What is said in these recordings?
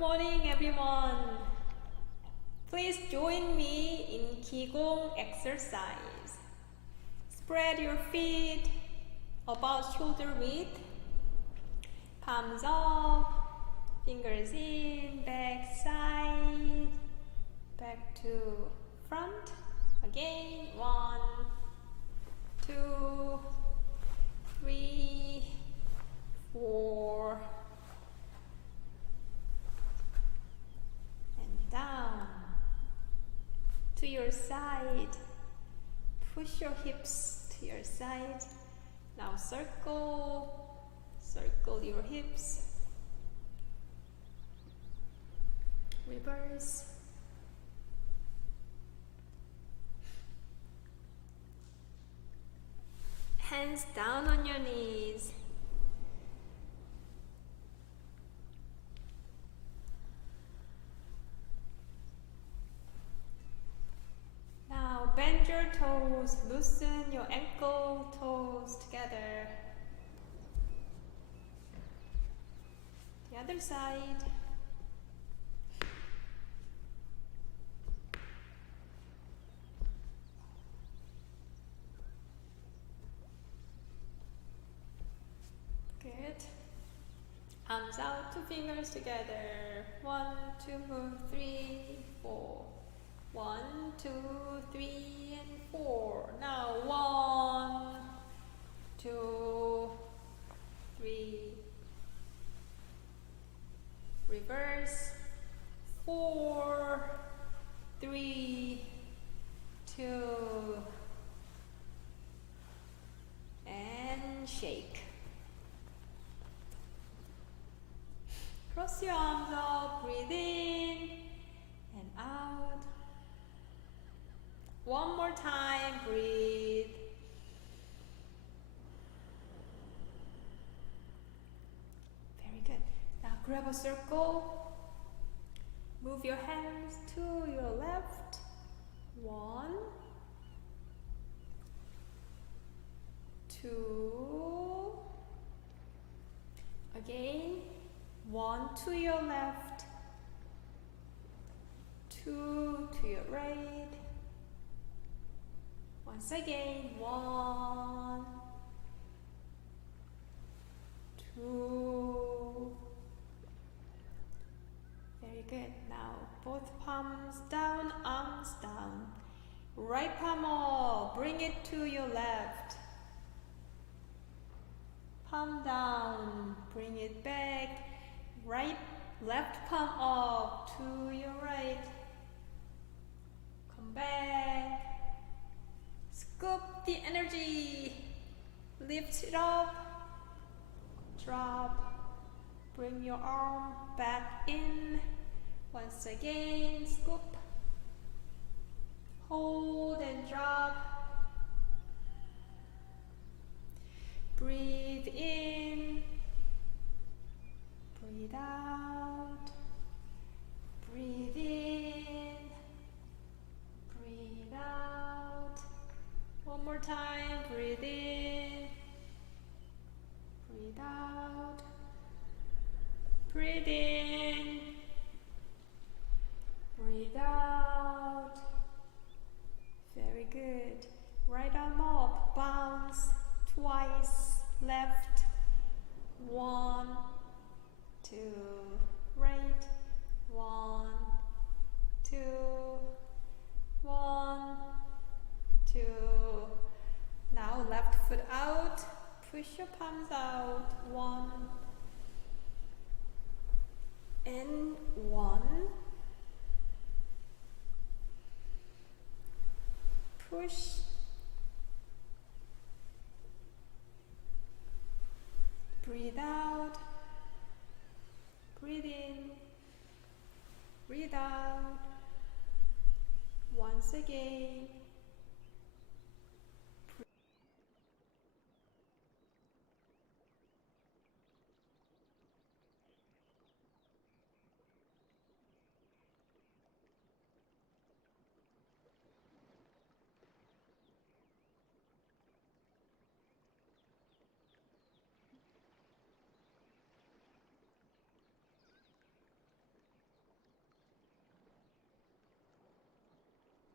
morning, everyone. Please join me in Qigong exercise. Spread your feet about shoulder width. Palms up, fingers in, back side, back to front. Again, 1, 2, 3, 4, and down. To your side. Push your hips to your side. Now circle your hips. Reverse. Hands down on your knees. Now bend your toes, loosen your ankle toes together. The other side. Good. Arms out, 2 fingers together. 1, 2, 3, 4. 1, 2, 3, and 4. Now 1, 2, 3. Reverse. 4, 3, 2, and shake. Cross your arms up, breathe in and out. One more time, breathe. Very good. Now grab a circle. Move your hands to your left. 1, 2. Again. 1 to your left. 2 to your right. Once again, 1, 2. Very good. Now both palms down, arms down. Right palm up, bring it to your left. Palm down, bring it back. Left palm up to your right. Come back. Scoop the energy. Lift it up. Drop. Bring your arm back in. Once again, scoop. Hold and drop. Breathe in. Breathe out. Breathe in. Breathe out. One more time. Breathe in. Breathe out. Breathe in. Breathe out. Very good. Right arm up. Bounce twice. Left. 1, 2. Right. 1, 2. 1, 2. Now left foot out. Push your palms out. 1 and 1. Push. Breathe out. Breathe in. Breathe out. Once again.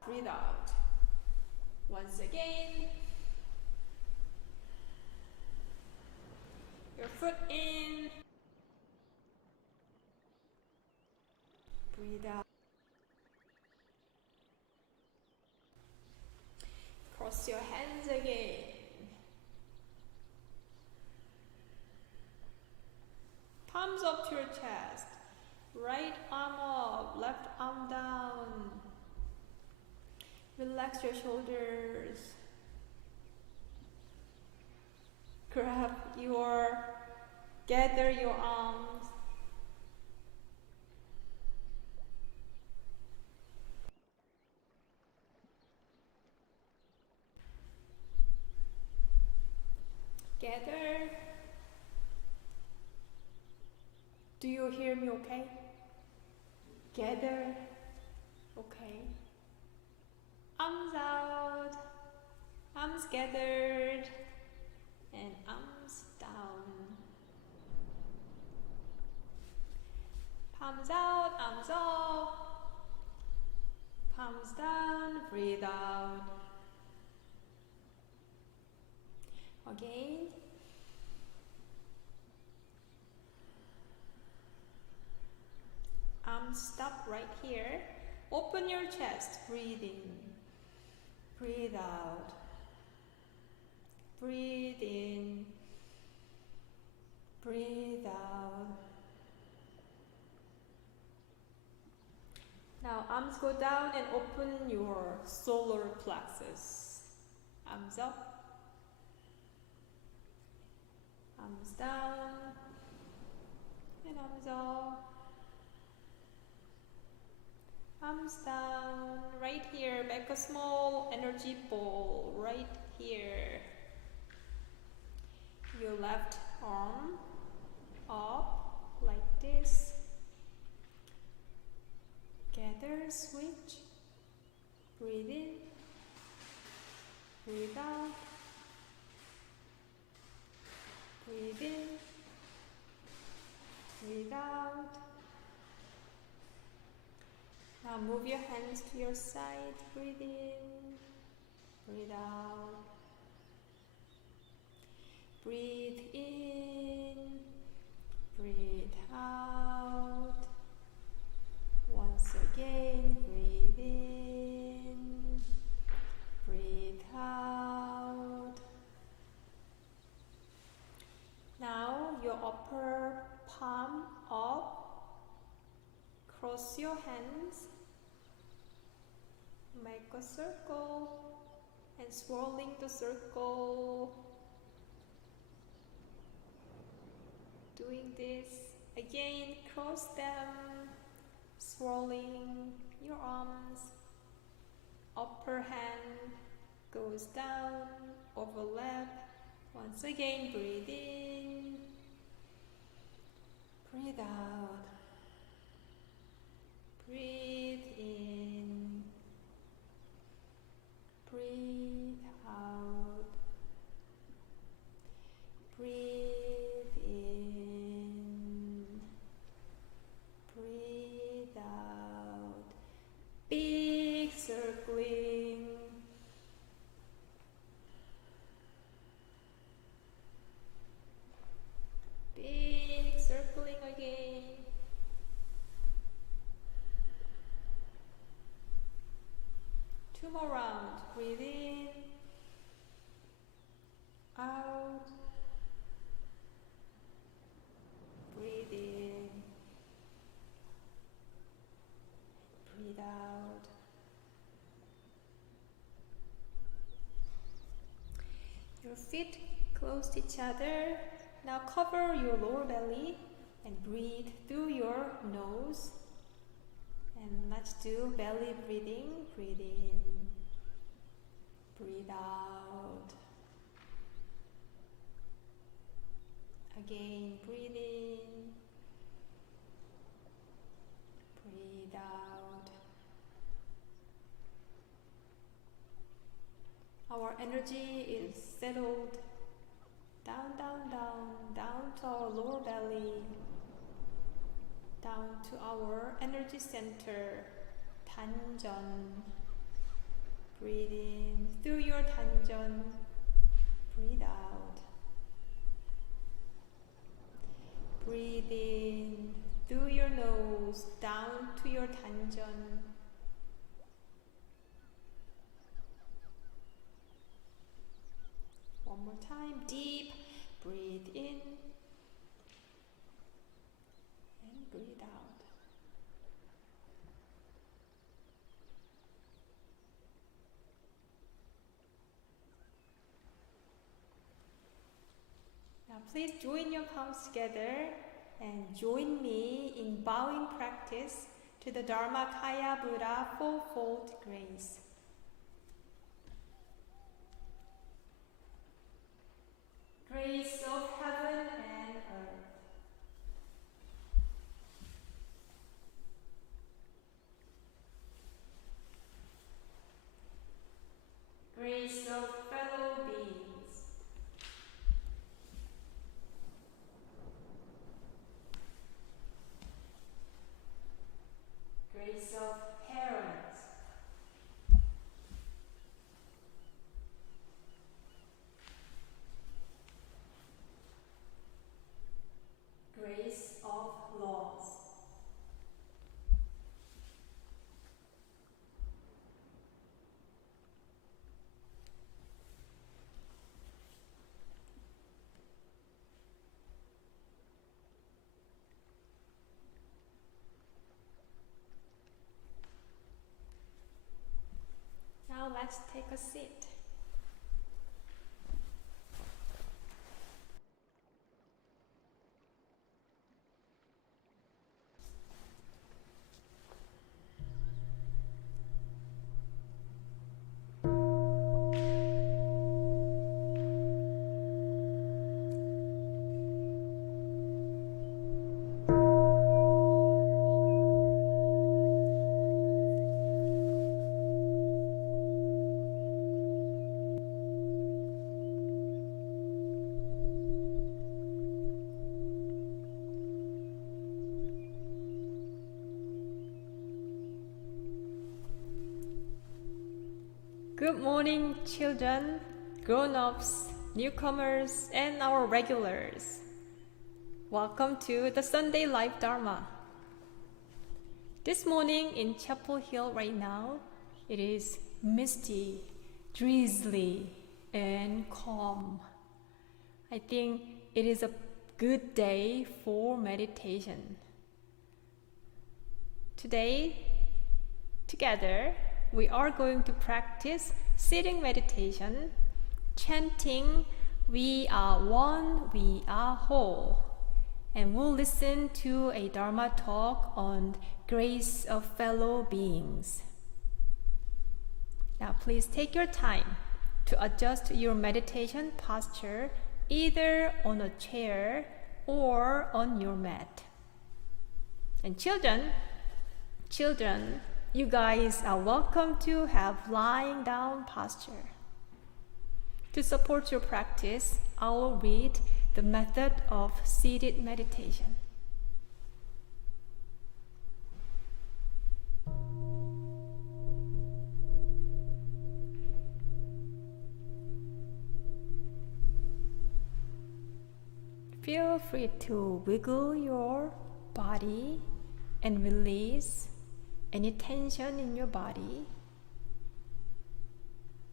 breathe out. Once again, your foot in, breathe out. Cross your hands again. Palms up to your chest. Right arm up, left arm down. Relax your shoulders. Gather your arms. Gather. Do you hear me okay? Gather. Okay. Arms out. Arms gathered. And arms down. Palms out, arms up. Palms down, breathe out. Again. Arms stop right here. Open your chest, breathe in. Breathe out. Breathe in. Breathe out. Now arms go down and open your solar plexus. Arms up. Arms down. And arms up. Arms down. Right here. Make a small energy ball. Right here. Your left arm up like this. Gather, switch. Breathe in. Breathe out. Breathe in. Breathe out. Now move your hands to your side. Breathe in. Breathe out. Breathe in. Breathe out. Once again, breathe in. Breathe out. Now your upper palm up. Cross your hands. Make a circle and swirling the circle. Doing this again, cross them, swirling your arms. Upper hand goes down, overlap. Once again, breathe in, breathe out. Breathe in, breathe out, breathe in, breathe out. Big circling. Big circling again. Two more rounds. Breathe in, out, breathe in, breathe out. Your feet close to each other. Now cover your lower belly and breathe through your nose. And let's do belly breathing. Breathe in, breathe out. Again, breathe in, breathe out. Our energy is settled down, down, down, down to our lower belly, down to our energy center, Tanjan. Breathe in through your 단전. Breathe out. Breathe in through your nose down to your 단전. One more time. Deep. Breathe in and breathe out. Now please join your palms together and join me in bowing practice to the Dharmakaya Buddha fourfold grace. Grace of heaven and earth. Grace of fellow beings. Grace of parents. Grace of laws. Now let's take a seat. Good morning, children, grown-ups, newcomers, and our regulars. Welcome to the Sunday Life Dharma. This morning in Chapel Hill right now, it is misty, drizzly, and calm. I think it is a good day for meditation. Today, together, we are going to practice sitting meditation, chanting, "We are one, we are whole." And we'll listen to a Dharma talk on grace of fellow beings. Now please take your time to adjust your meditation posture either on a chair or on your mat. And children, you guys are welcome to have lying down posture. To support your practice, I will read the method of seated meditation. Feel free to wiggle your body and release any tension in your body.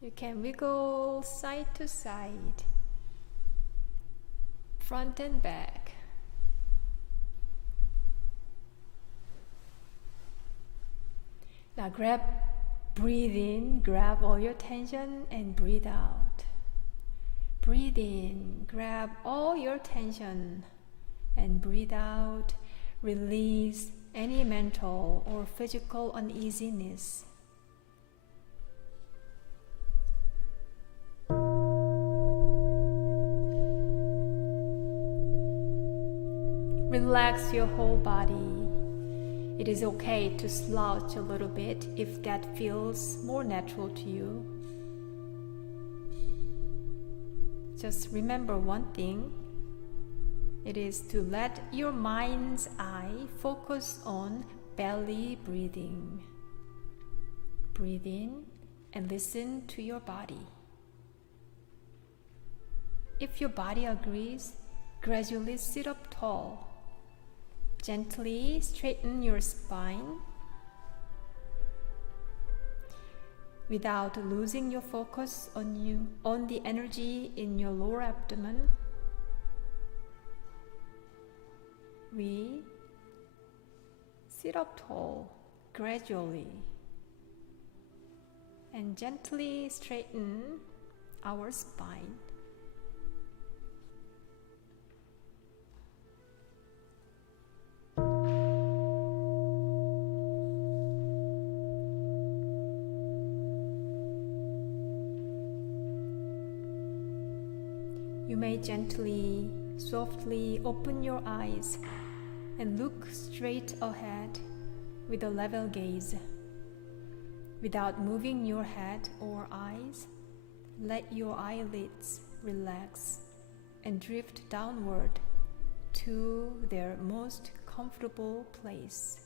You can wiggle side to side, front and back. Now breathe in, grab all your tension and breathe out. Breathe in, grab all your tension and breathe out. Release any mental or physical uneasiness. Relax your whole body. It is okay to slouch a little bit if that feels more natural to you. Just remember one thing. It is to let your mind's eye focus on belly breathing. Breathe in and listen to your body. If your body agrees, gradually sit up tall. Gently straighten your spine without losing your focus on the energy in your lower abdomen. We sit up tall gradually and gently straighten our spine. You may gently, softly open your eyes and look straight ahead with a level gaze. Without moving your head or eyes, let your eyelids relax and drift downward to their most comfortable place,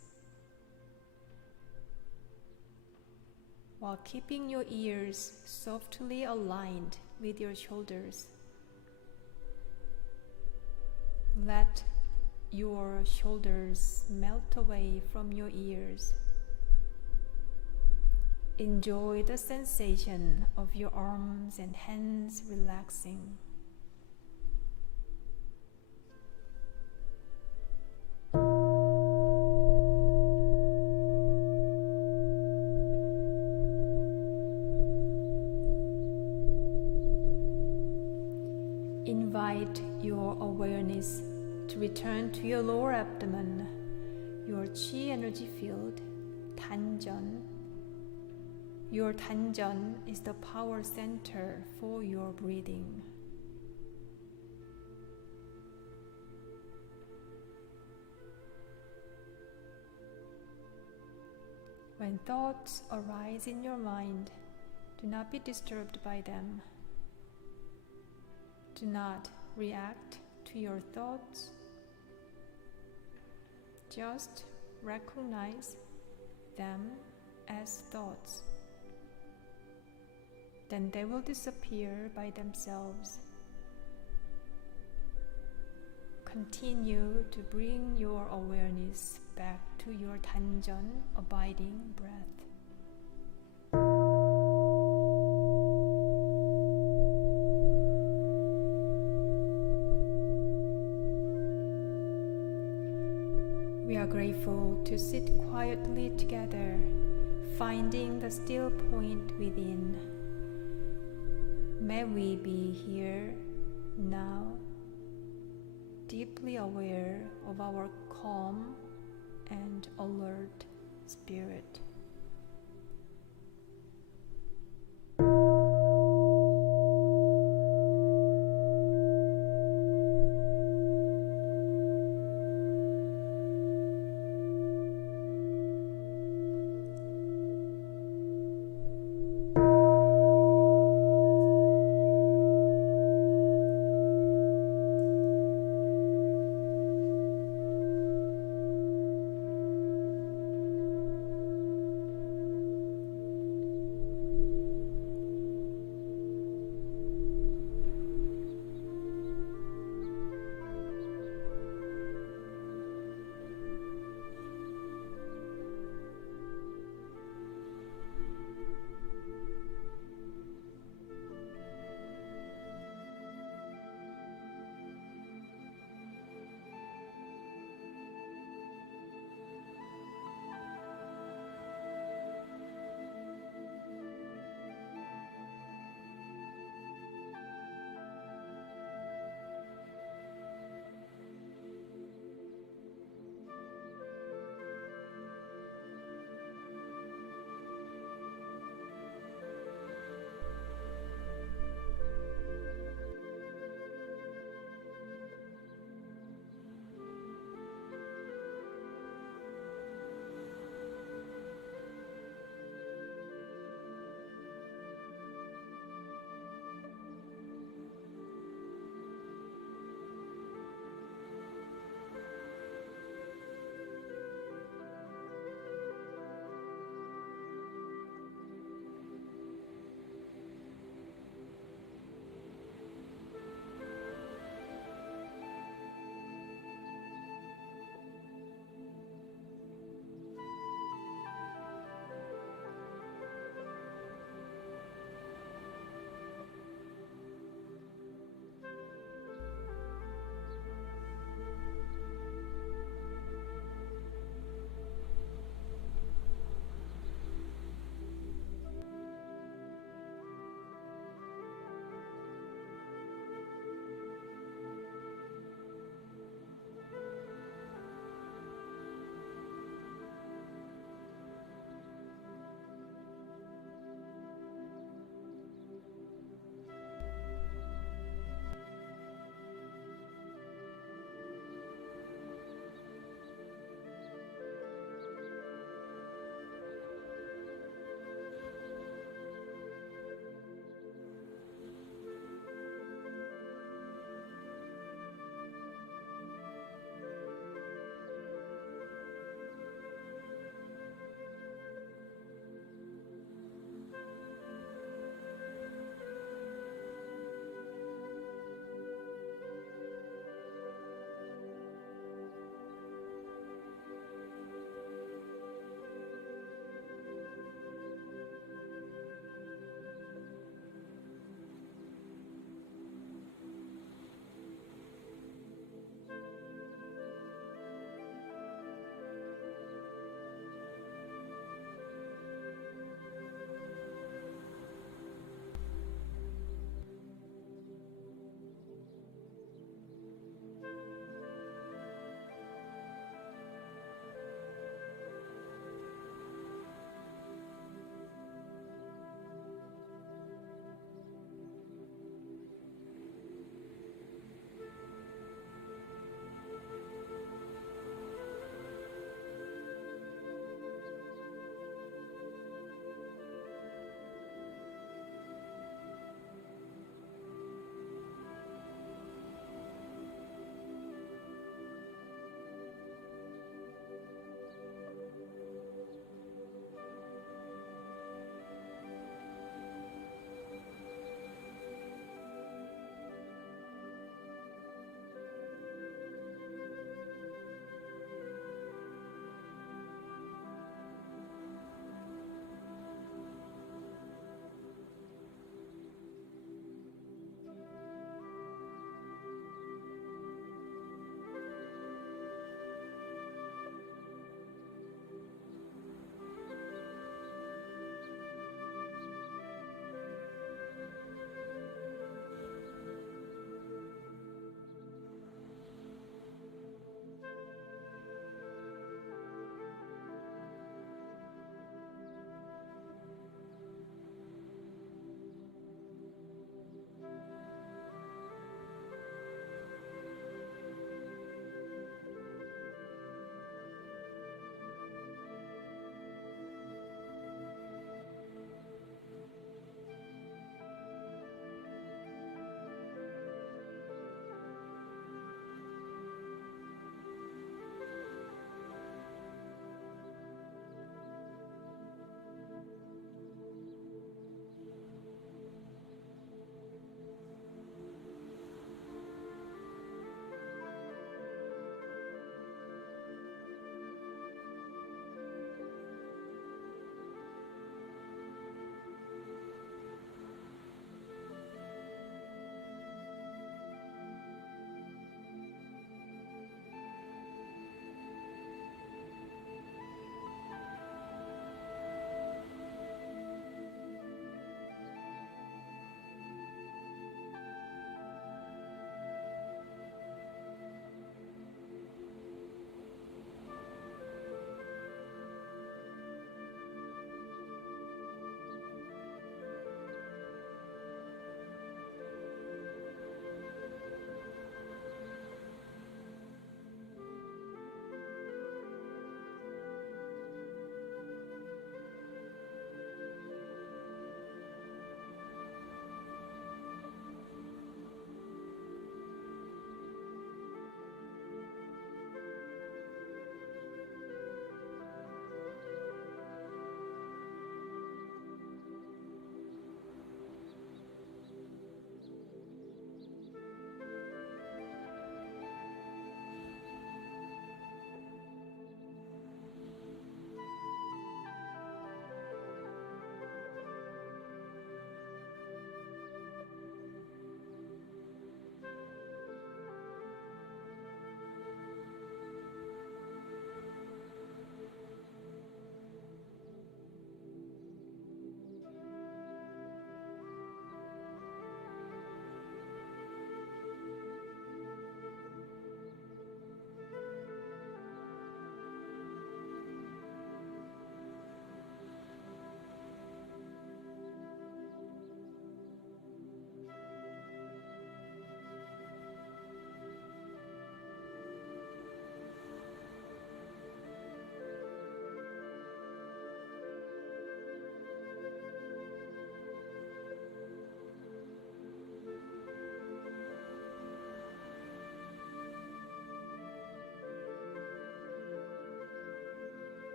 while keeping your ears softly aligned with your shoulders. Let your shoulders melt away from your ears. Enjoy the sensation of your arms and hands relaxing. Invite your awareness to return to your lower abdomen, your chi energy field, Danjeon. Your Danjeon is the power center for your breathing. When thoughts arise in your mind, do not be disturbed by them. Do not react to your thoughts. Just recognize them as thoughts. Then they will disappear by themselves. Continue to bring your awareness back to your Danjeon abiding breath. We are grateful to sit quietly together, finding the still point within. May we be here now, deeply aware of our calm and alert spirit.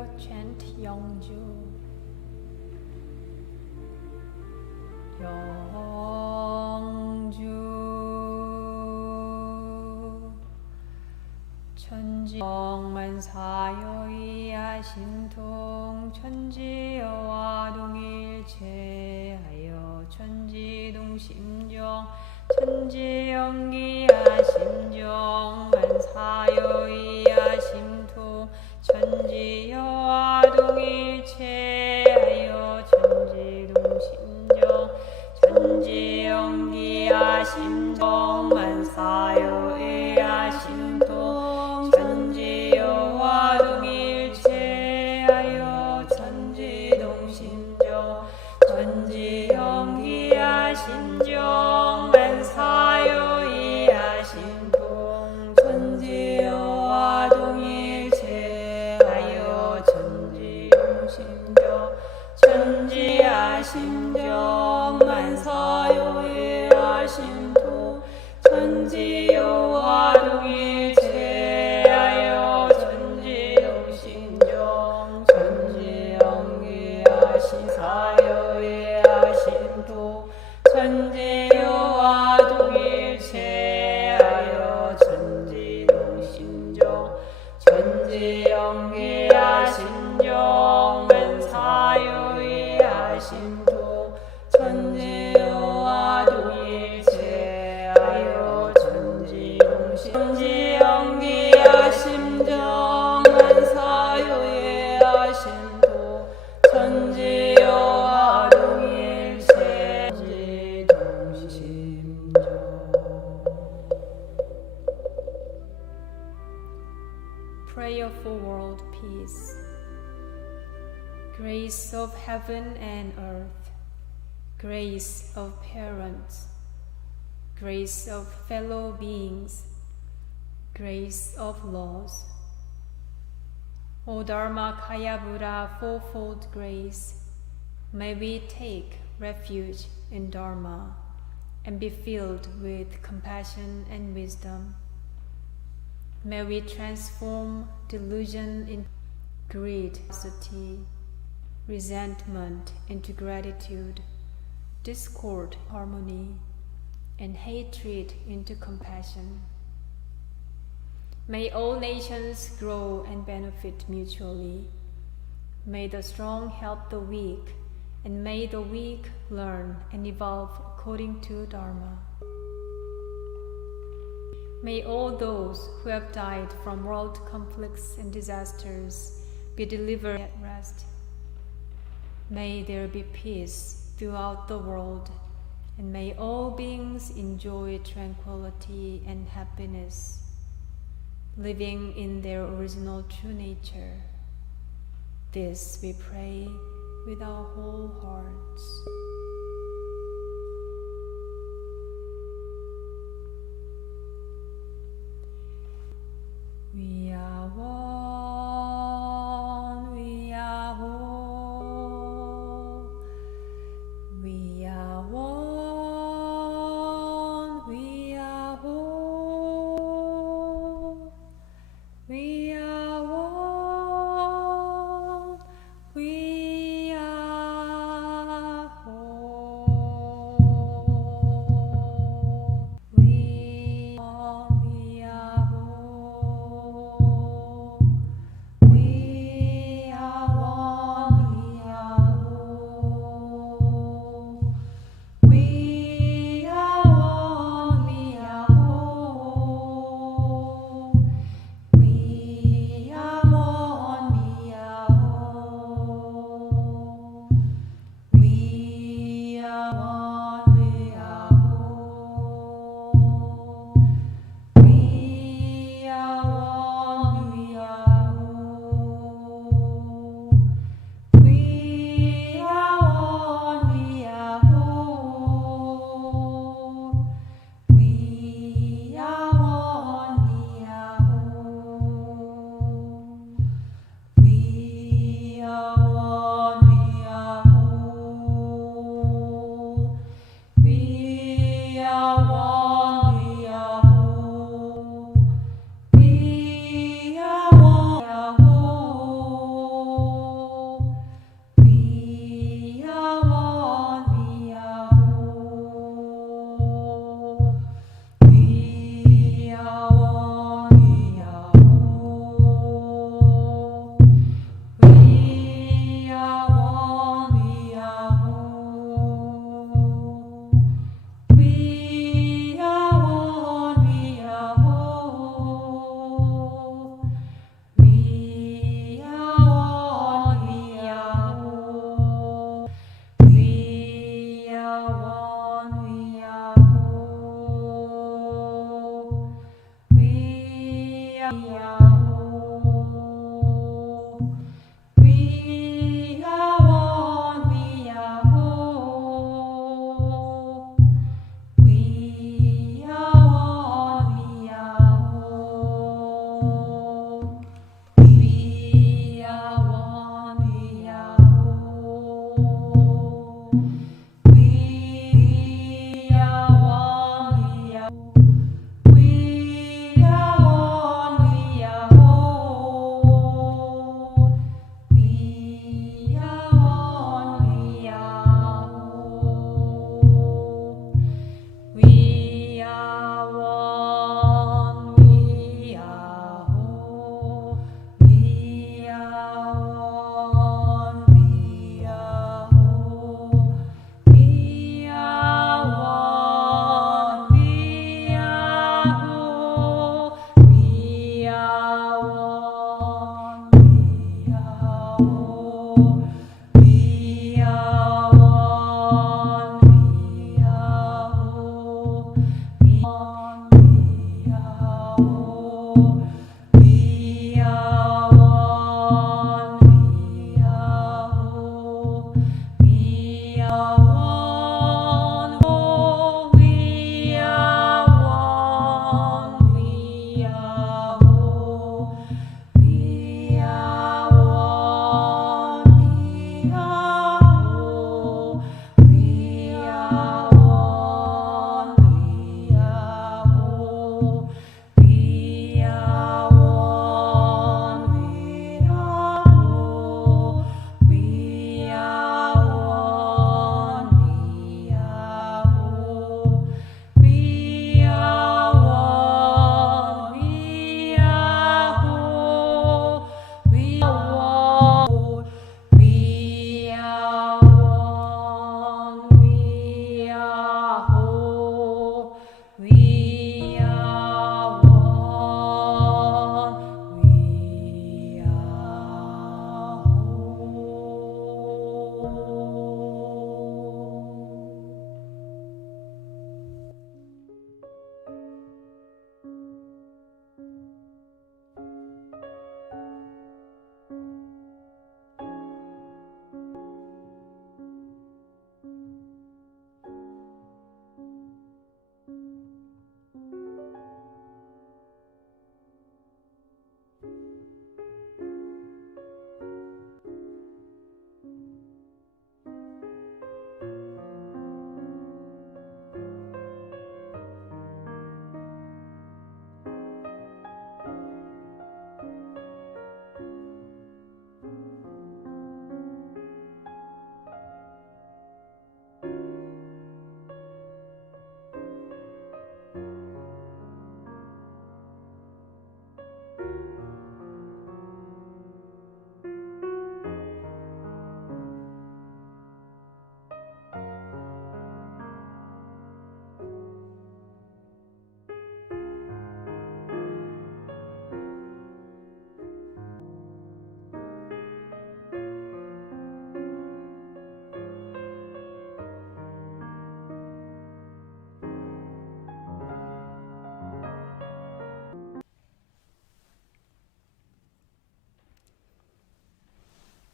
will chant 영주. 영주 천지영만사여의 아심통 천지여와 동일체하여 천지동심정 천지연기아심정 만사여의 아심통 천지여와 동일체하여 천지동심정 천지연기아심정 만사여의 아심통 천지여와 동일체하여 천지동심정 천지연기아심정 만사여의 아심통 천지여와 동일체하여 천지동심정 천지아심정 만사여의 아심통 천지여와 동일체하여 천지동심정 천지영기아심사여의 아심통 천지여와 동일체하여 천지동심정 천지영기아심정 만사여의 아심통 천지여와 동일체하여 천지영기아심정 만사여의 아심통 천지여와 동일체 천지동심정. Prayer for world peace. Grace of heaven and earth, grace of parents, grace of fellow beings, grace of laws. O Dharma Kaya Buddha fourfold grace, may we take refuge in Dharma and be filled with compassion and wisdom. May we transform delusion into greed, curiosity, resentment into gratitude, discord, harmony, and hatred into compassion. May all nations grow and benefit mutually. May the strong help the weak, and may the weak learn and evolve according to Dharma. May all those who have died from world conflicts and disasters be delivered at rest. May there be peace throughout the world, and may all beings enjoy tranquility and happiness, living in their original true nature. This we pray with our whole hearts. We are one, we are whole. We are one, we are whole. We are one, we are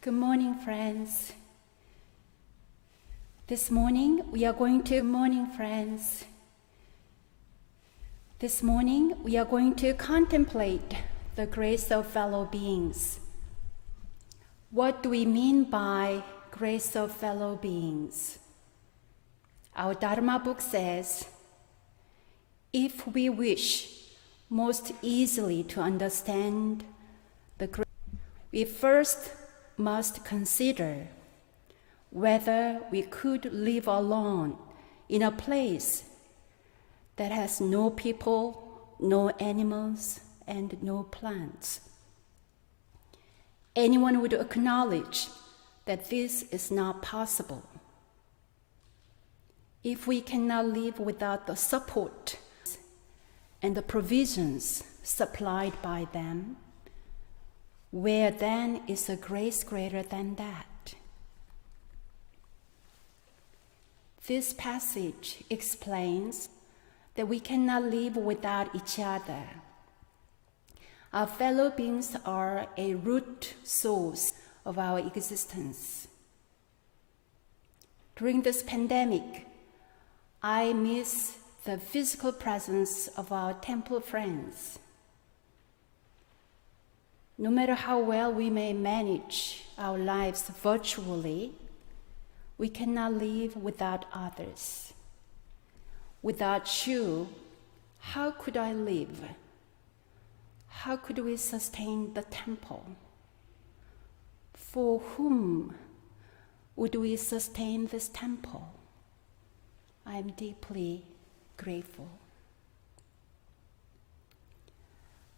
Good morning, friends. This morning we are going to contemplate the grace of fellow beings. What do we mean by grace of fellow beings? Our Dharma book says, if we wish most easily to understand the grace, we first must consider whether we could live alone in a place that has no people, no animals, and no plants. Anyone would acknowledge that this is not possible. If we cannot live without the support and the provisions supplied by them, where then is a grace greater than that? This passage explains that we cannot live without each other. Our fellow beings are a root source of our existence. During this pandemic, I miss the physical presence of our temple friends. No matter how well we may manage our lives virtually, we cannot live without others. Without you, how could I live? How could we sustain the temple? For whom would we sustain this temple? I am deeply grateful.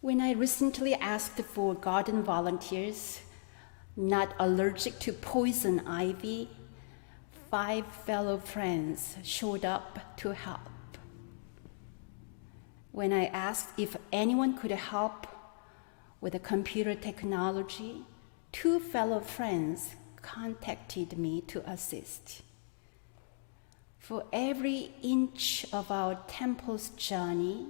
When I recently asked for garden volunteers not allergic to poison ivy, 5 fellow friends showed up to help. When I asked if anyone could help with the computer technology, 2 fellow friends contacted me to assist. For every inch of our temple's journey,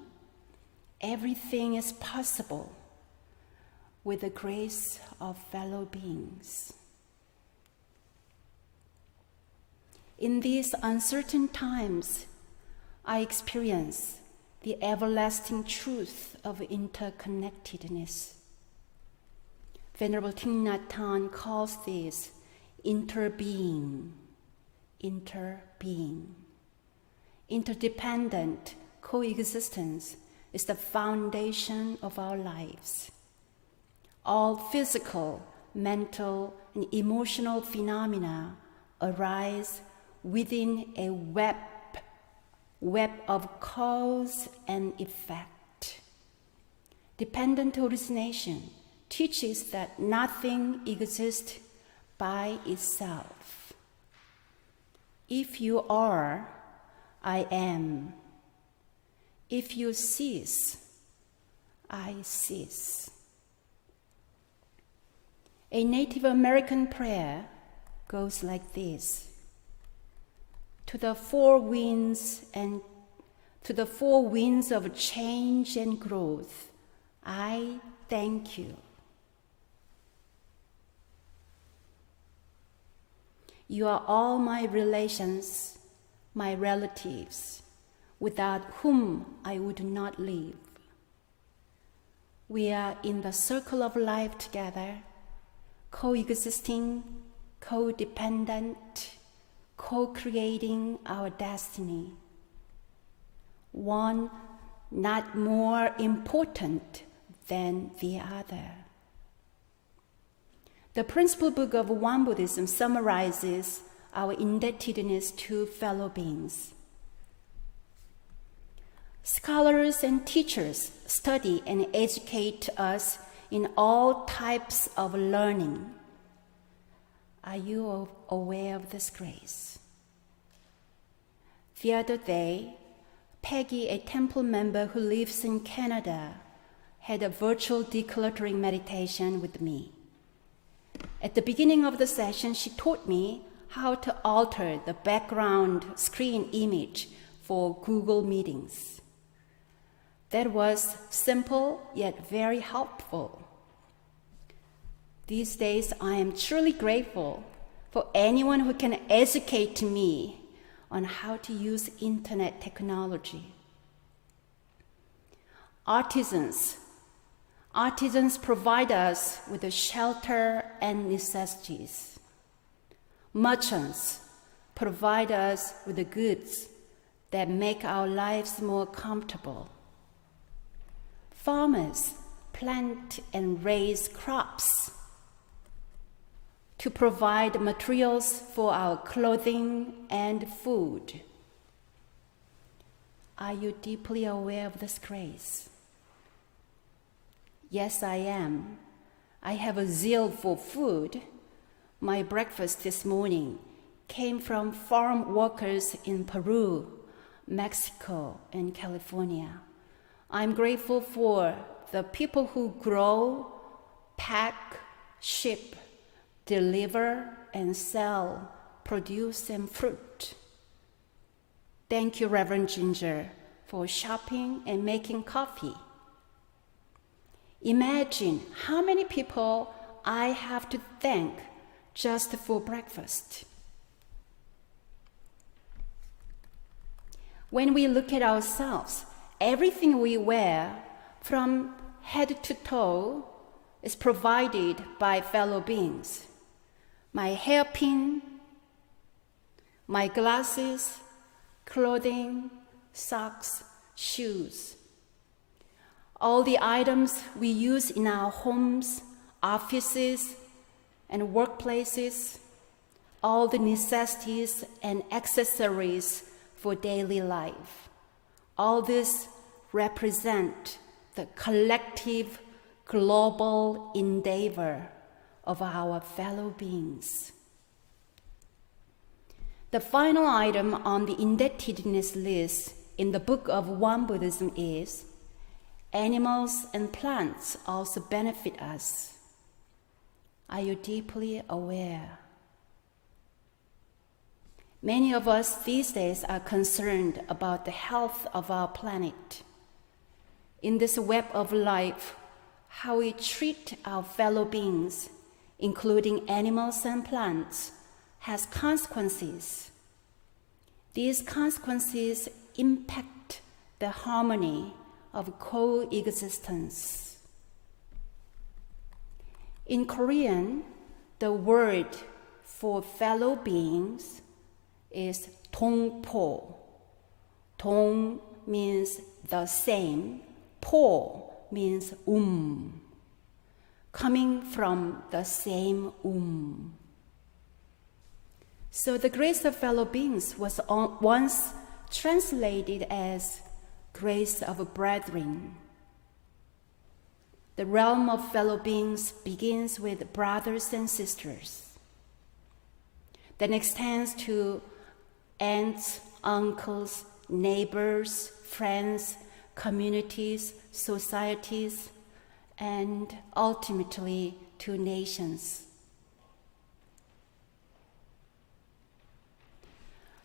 everything is possible with the grace of fellow beings. In these uncertain times, I experience the everlasting truth of interconnectedness. Venerable Thich Nhat Hanh calls this interbeing. Interdependent coexistence is the foundation of our lives. All physical, mental, and emotional phenomena arise within a web of cause and effect. Dependent origination teaches that nothing exists by itself. If you are, I am. If you cease, I cease. A Native American prayer goes like this. To the 4 winds of change and growth, I thank you. You are all my relations, my relatives, without whom I would not live. We are in the circle of life together, coexisting, codependent, co-creating our destiny. One not more important than the other. The principal book of Won Buddhism summarizes our indebtedness to fellow beings. Scholars and teachers study and educate us in all types of learning. Are you aware of this grace? The other day, Peggy, a temple member who lives in Canada, had a virtual decluttering meditation with me. At the beginning of the session, she taught me how to alter the background screen image for Google Meetings. That was simple yet very helpful. These days, I am truly grateful for anyone who can educate me on how to use internet technology. Artisans provide us with the shelter and necessities. Merchants provide us with the goods that make our lives more comfortable. Farmers plant and raise crops to provide materials for our clothing and food. Are you deeply aware of this grace? Yes, I am. I have a zeal for food. My breakfast this morning came from farm workers in Peru, Mexico, and California. I'm grateful for the people who grow, pack, ship, deliver, and sell produce and fruit. Thank you, Reverend Ginger, for shopping and making coffee. Imagine how many people I have to thank just for breakfast. When we look at ourselves, everything we wear, from head to toe, is provided by fellow beings. My hairpin, my glasses, clothing, socks, shoes. All the items we use in our homes, offices, and workplaces, all the necessities and accessories for daily life. All this represent the collective global endeavor of our fellow beings. The final item on the indebtedness list in the Book of One Buddhism is animals and plants also benefit us. Are you deeply aware? Many of us these days are concerned about the health of our planet. In this web of life, how we treat our fellow beings, including animals and plants, has consequences. These consequences impact the harmony of coexistence. In Korean, the word for fellow beings is 동포. 동 means the same, po means coming from the same So the grace of fellow beings was once translated as grace of brethren. The realm of fellow beings begins with brothers and sisters, then extends to aunts, uncles, neighbors, friends, communities, societies, and ultimately to nations.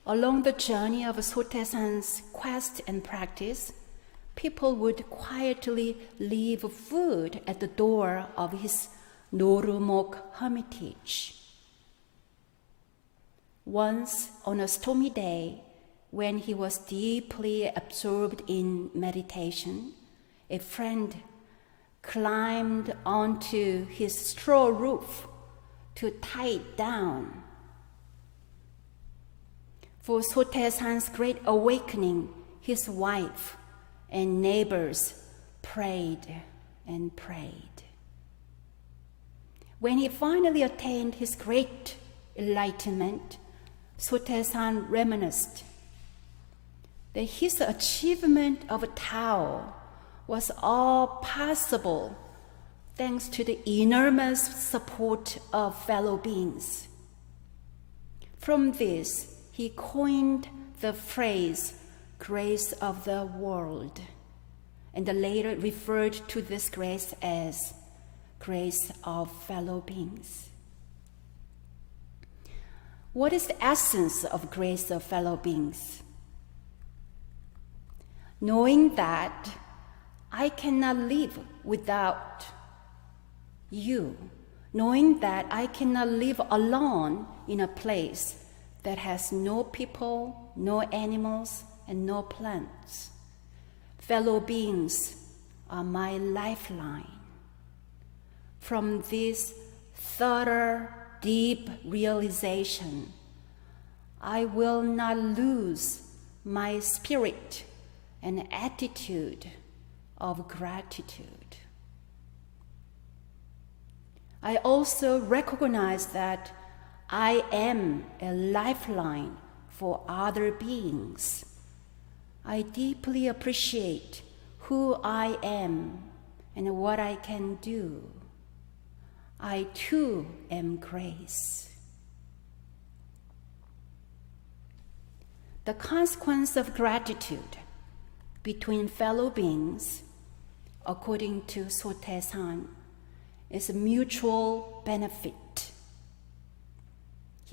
Along the journey of Sotaesan's quest and practice, people would quietly leave food at the door of his Norumok hermitage. Once, on a stormy day, when he was deeply absorbed in meditation, a friend climbed onto his straw roof to tie it down. For Sotaesan's great awakening, his wife and neighbors prayed and prayed. When he finally attained his great enlightenment, Sotaesan reminisced that his achievement of Tao was all possible thanks to the enormous support of fellow beings. From this, he coined the phrase grace of the world, and later referred to this grace as grace of fellow beings. What is the essence of grace of fellow beings? Knowing that I cannot live without you, knowing that I cannot live alone in a place that has no people, no animals, and no plants. Fellow beings are my lifeline. From this thorough, deep realization, I will not lose my spirit and attitude of gratitude. I also recognize that I am a lifeline for other beings. I deeply appreciate who I am and what I can do. I too am grace. The consequence of gratitude between fellow beings, according to Sotaesan, is a mutual benefit.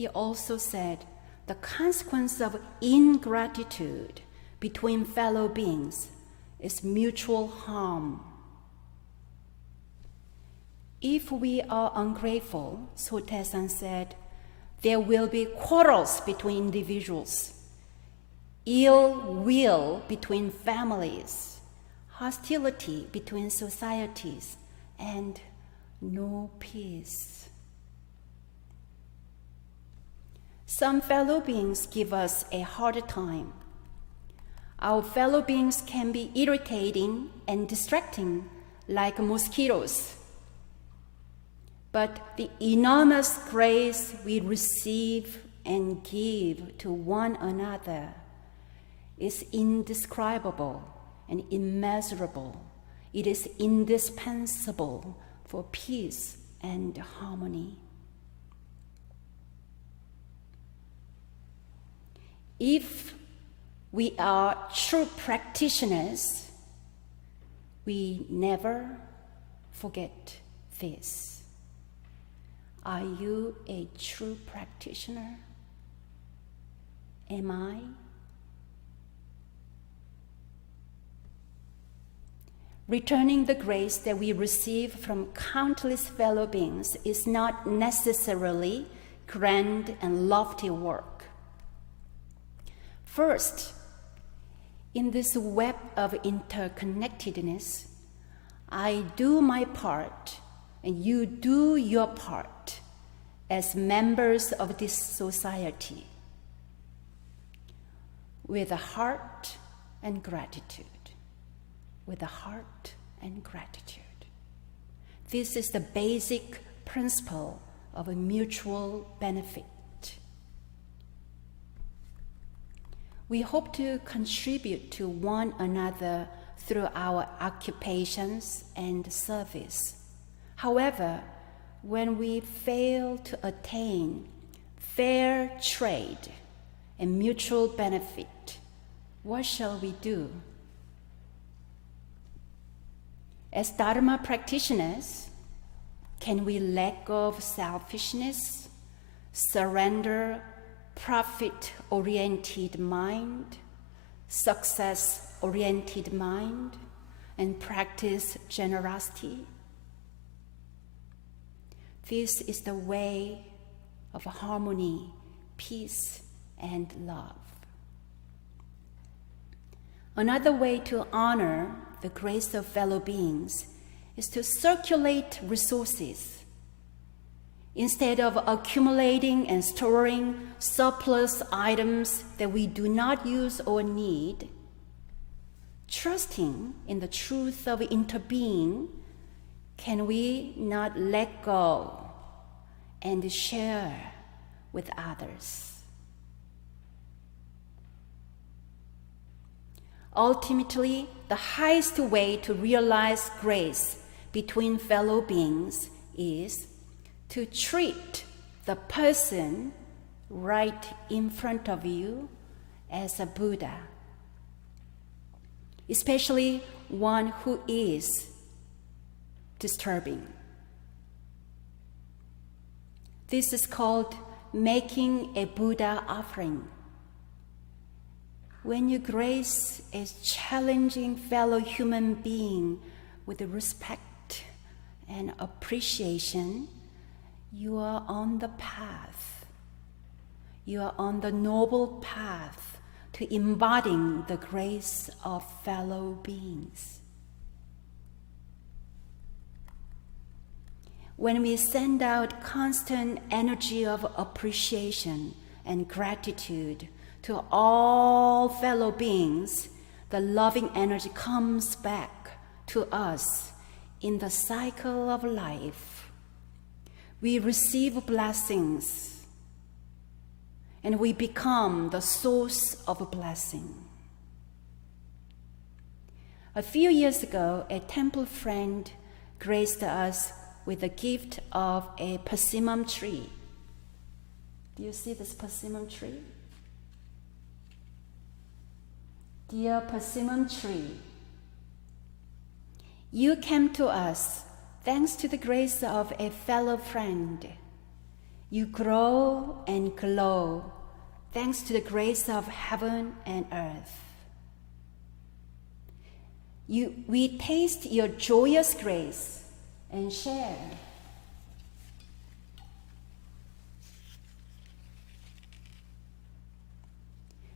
He also said, the consequence of ingratitude between fellow beings is mutual harm. If we are ungrateful, Sotae-san said, there will be quarrels between individuals, ill will between families, hostility between societies, and no peace. Some fellow beings give us a hard time. Our fellow beings can be irritating and distracting like mosquitoes. But the enormous grace we receive and give to one another is indescribable and immeasurable. It is indispensable for peace and harmony. If we are true practitioners, we never forget this. Are you a true practitioner? Am I? Returning the grace that we receive from countless fellow beings is not necessarily grand and lofty work. First, in this web of interconnectedness, I do my part and you do your part as members of this society with a heart and gratitude. With a heart and gratitude. This is the basic principle of a mutual benefit. We hope to contribute to one another through our occupations and service. However, when we fail to attain fair trade and mutual benefit, what shall we do? As Dharma practitioners, can we let go of selfishness, surrender profit-oriented mind, success-oriented mind, and practice generosity? This is the way of harmony, peace, and love. Another way to honor the grace of fellow beings is to circulate resources. Instead of accumulating and storing surplus items that we do not use or need, trusting in the truth of interbeing, can we not let go and share with others? Ultimately, the highest way to realize grace between fellow beings is to treat the person right in front of you as a Buddha, especially one who is disturbing. This is called making a Buddha offering. When you grace a challenging fellow human being with respect and appreciation, you are on the path. You are on the noble path to embodying the grace of fellow beings. When we send out constant energy of appreciation and gratitude to all fellow beings, the loving energy comes back to us in the cycle of life. We receive blessings, and we become the source of a blessing. A few years ago, a temple friend graced us with a gift of a persimmon tree. Do you see this persimmon tree? Dear persimmon tree, you came to us thanks to the grace of a fellow friend. You grow and glow thanks to the grace of heaven and earth. We taste your joyous grace and share.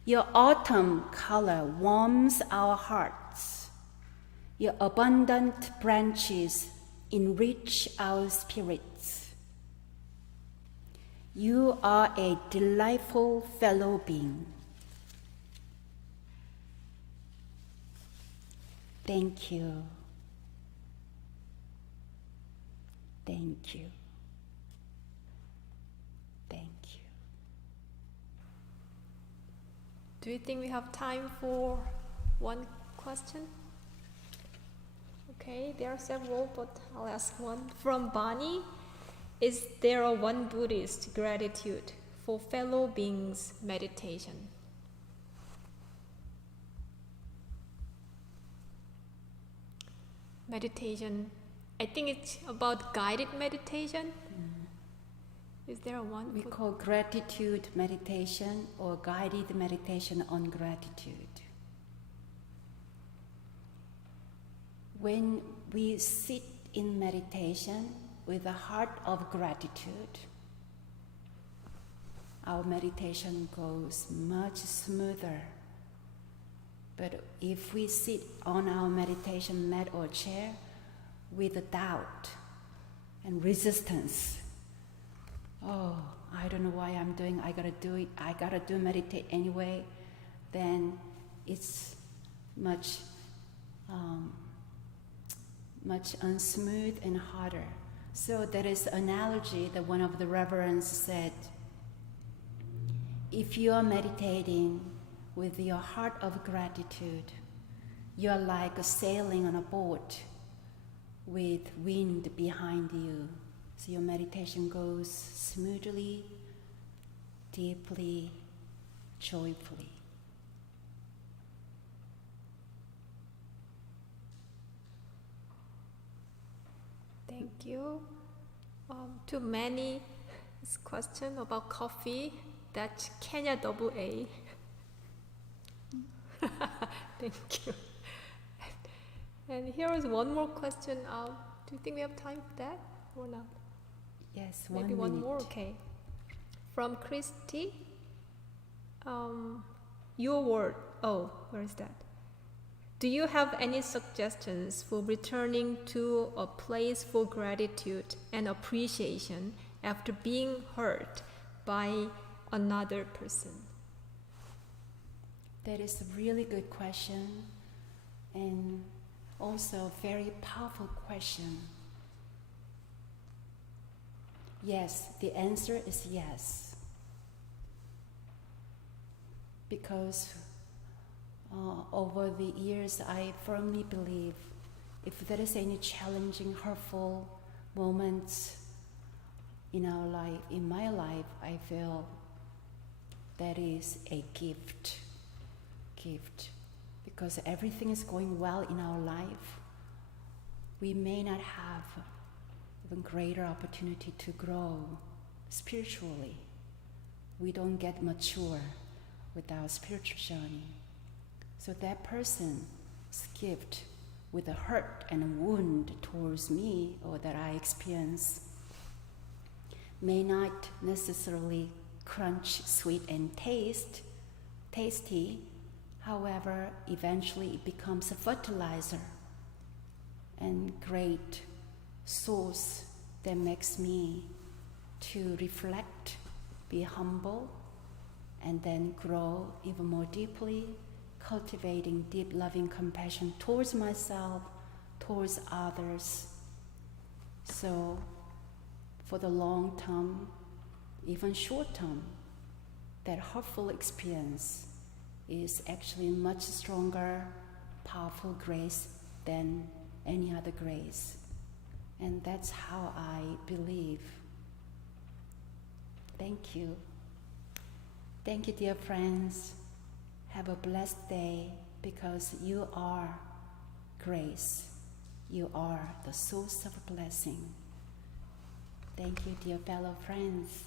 Your autumn color warms our hearts. Your abundant branches enrich our spirits. You are a delightful fellow being. Thank you. Thank you. Thank you. Do you think we have time for one question? Okay, there are several, but I'll ask one. From Bonnie, is there a one Buddhist gratitude for fellow beings meditation? Meditation, I think it's about guided meditation. Is there a one? We call gratitude meditation or guided meditation on gratitude. When we sit in meditation with a heart of gratitude, our meditation goes much smoother. But if we sit on our meditation mat or chair with doubt and resistance, oh, I don't know why I'm doing, I gotta do it, I gotta do meditate anyway, then it's much unsmooth and harder. So there is an analogy that one of the reverends said, if you are meditating with your heart of gratitude, you are like sailing on a boat with wind behind you. So your meditation goes smoothly, deeply, joyfully. Thank you. To many, this question about coffee, that's Kenya AA. Thank you. And here is one more question. Do you think we have time for that or not? Yes, maybe one one minute. more. Okay. From Christy. Your word. Oh, where is that? Do you have any suggestions for returning to a place for gratitude and appreciation after being hurt by another person? That is a really good question and also a very powerful question. Yes, the answer is yes. Because over the years, I firmly believe if there is any challenging, hurtful moments in our life, in my life, I feel that is a gift. Because everything is going well in our life, we may not have even greater opportunity to grow spiritually. We don't get mature with our spiritual journey. So that person's gift with a hurt and a wound towards me or that I experience may not necessarily crunch, sweet and tasty. However, eventually it becomes a fertilizer and great source that makes me to reflect, be humble, and then grow even more deeply, cultivating deep loving compassion towards myself, towards others. So for the long term, even short term, that hurtful experience is actually much stronger, powerful grace than any other grace. And that's how I believe. Thank you. Thank you, dear friends. Have a blessed day because you are grace. You are the source of blessing. Thank you, dear fellow friends.